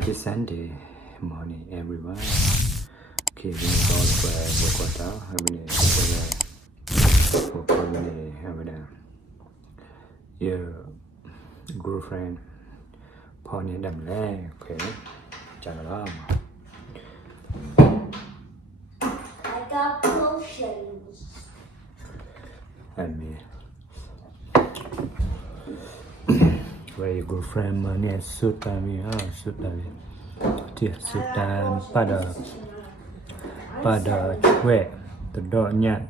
Happy Sunday morning, everyone. Okay, we all work out. I mean, work out. Your girlfriend, Pony đầm lé, okay. Chào lắm. I got potions. And me. Where your girlfriend money suit time suit time. Tia suit time pada cuek terdoknya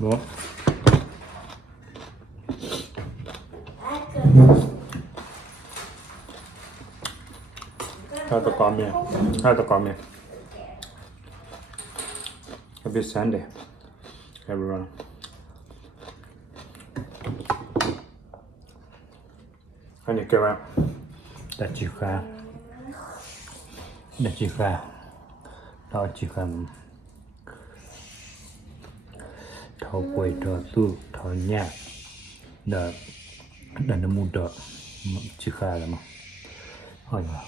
Bo. Hai tao con nha. Happy Sunday, everyone. Anh đi kêu em. Đặt chìa khóa. Đó chỉ cần thâu quay thâu tu thâu nhạc đợt nó mua đợt chìa khóa là mà hỏi mà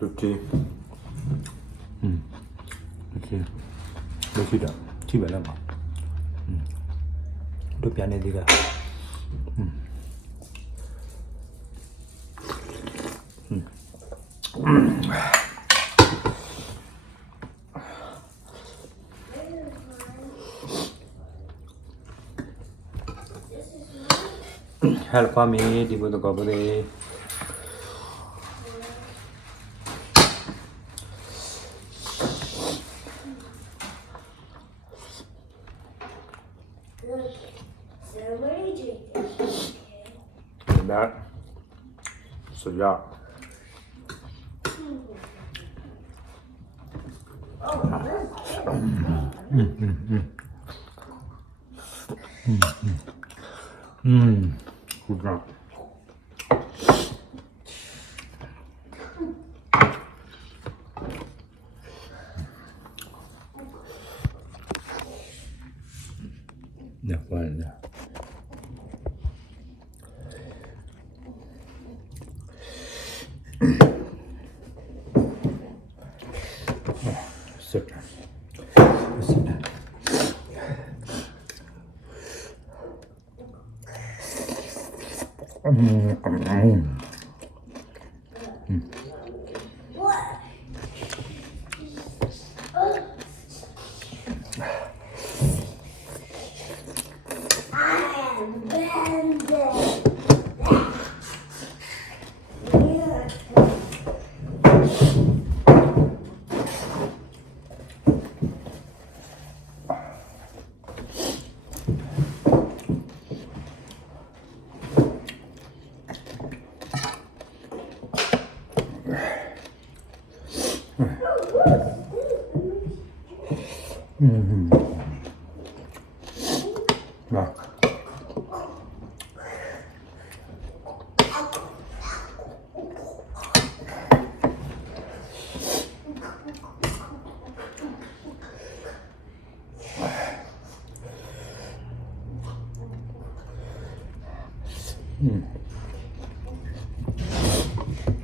Lucy. Lucy dah. Ciba lama. Dua piana tiga. Help kami di butuh kau boleh. That so yeah. Good job. Yeah, fine. Yeah. Sit down. Sit down. What? I am bending.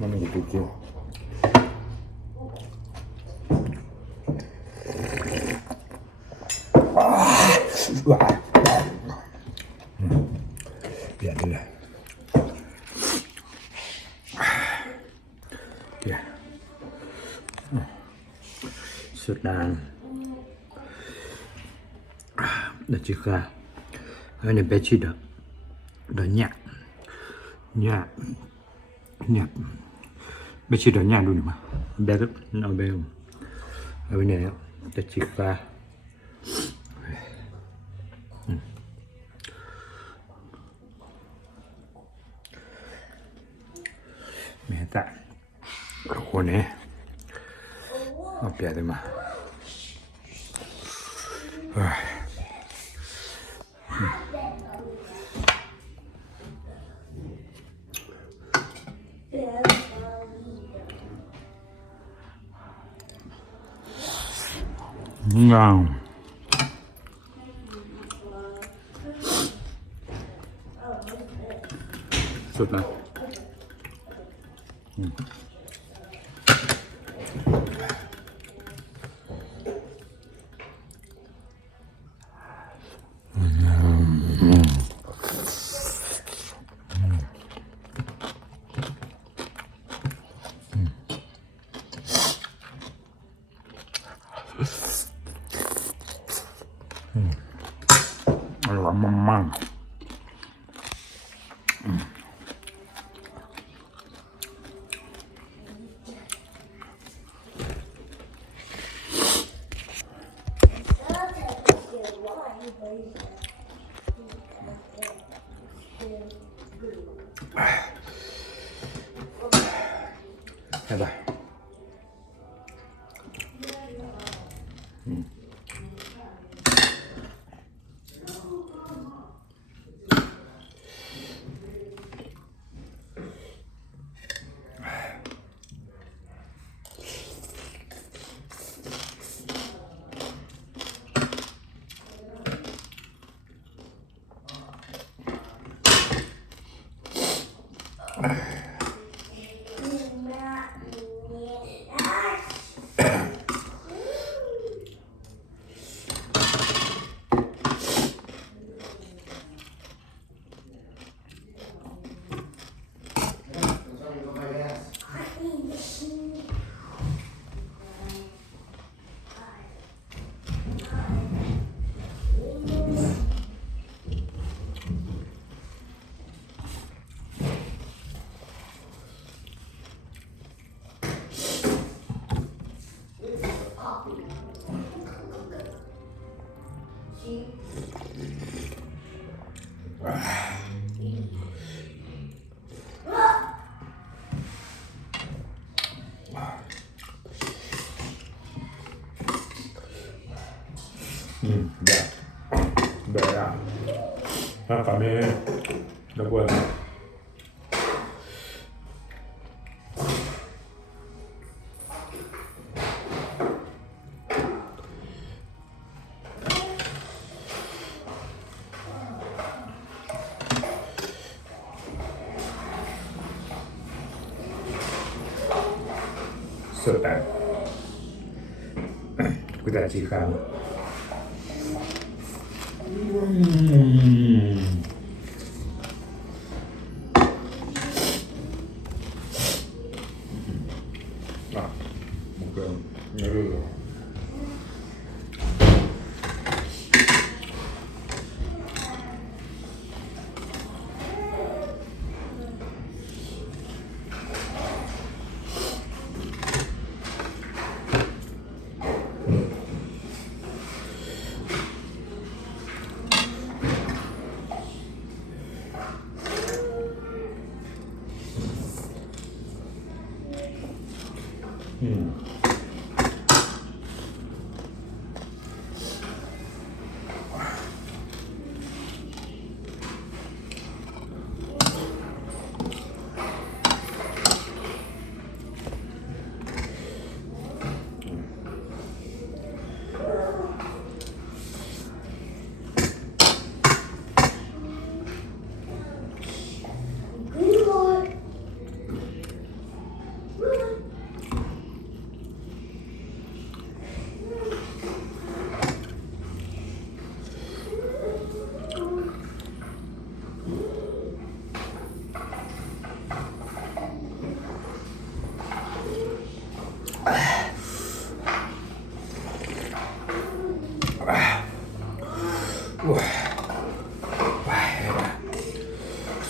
Mana gitu. Biar dulu. Ya. Sudah. Dah juga. Ini beci dah. Dah nyak. Beci dah nyak dulu mah. Biar nak biar. Ini ya. Dah juga. Mẹ tạ. Đồ này. เอาเปียกเลยมางามสุดนะอร่อยมากใช่ปะbella ah fammi da buona เสิร์ฟแต่กูแต่จีครั้งอ่ะมันก็ไม่รู้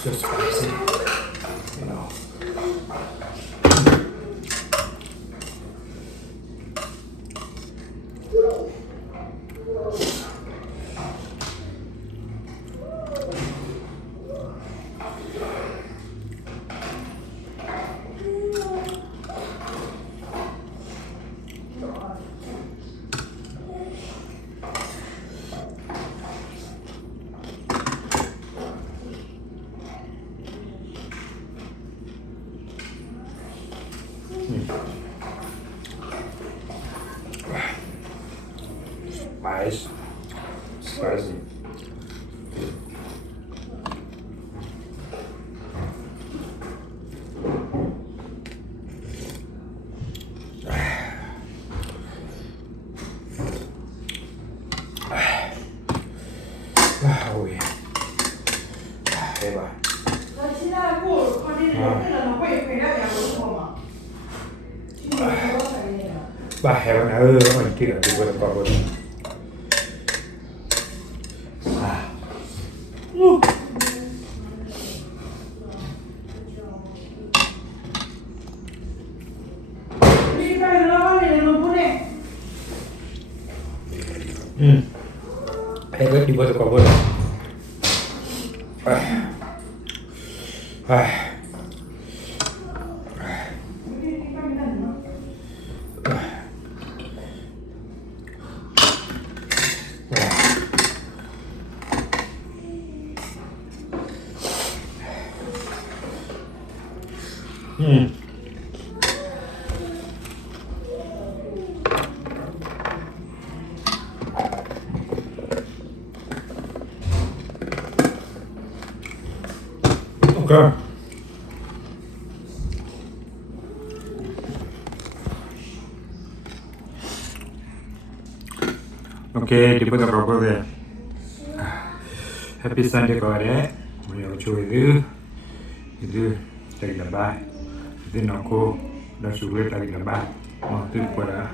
So spicy, you know. Spicy. Oh yeah. Hey, bye. 那现在不靠近这个能会回来点我说嘛？今天多少钱一个？ Bye, have an on kill it with a bubble. Have it with a bubble. Okay. Okay, di put the rubber there. Happy Sunday, kore. Mau coba itu dari lebah. Itu noko dan sulit dari lebah. Mau tu pada,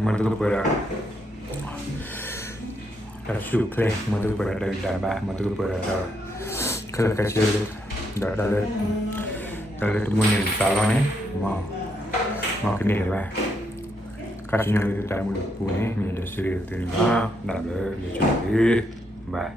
mau tu pada. Kasu kle, mau tu pada dari lebah, mau tu pada dah. Kalau kasih dah temun yang salon mau kini lebah. Kasihnya itu tak mulut pun ni ada serius tu ni dah le, dia cuci, bye.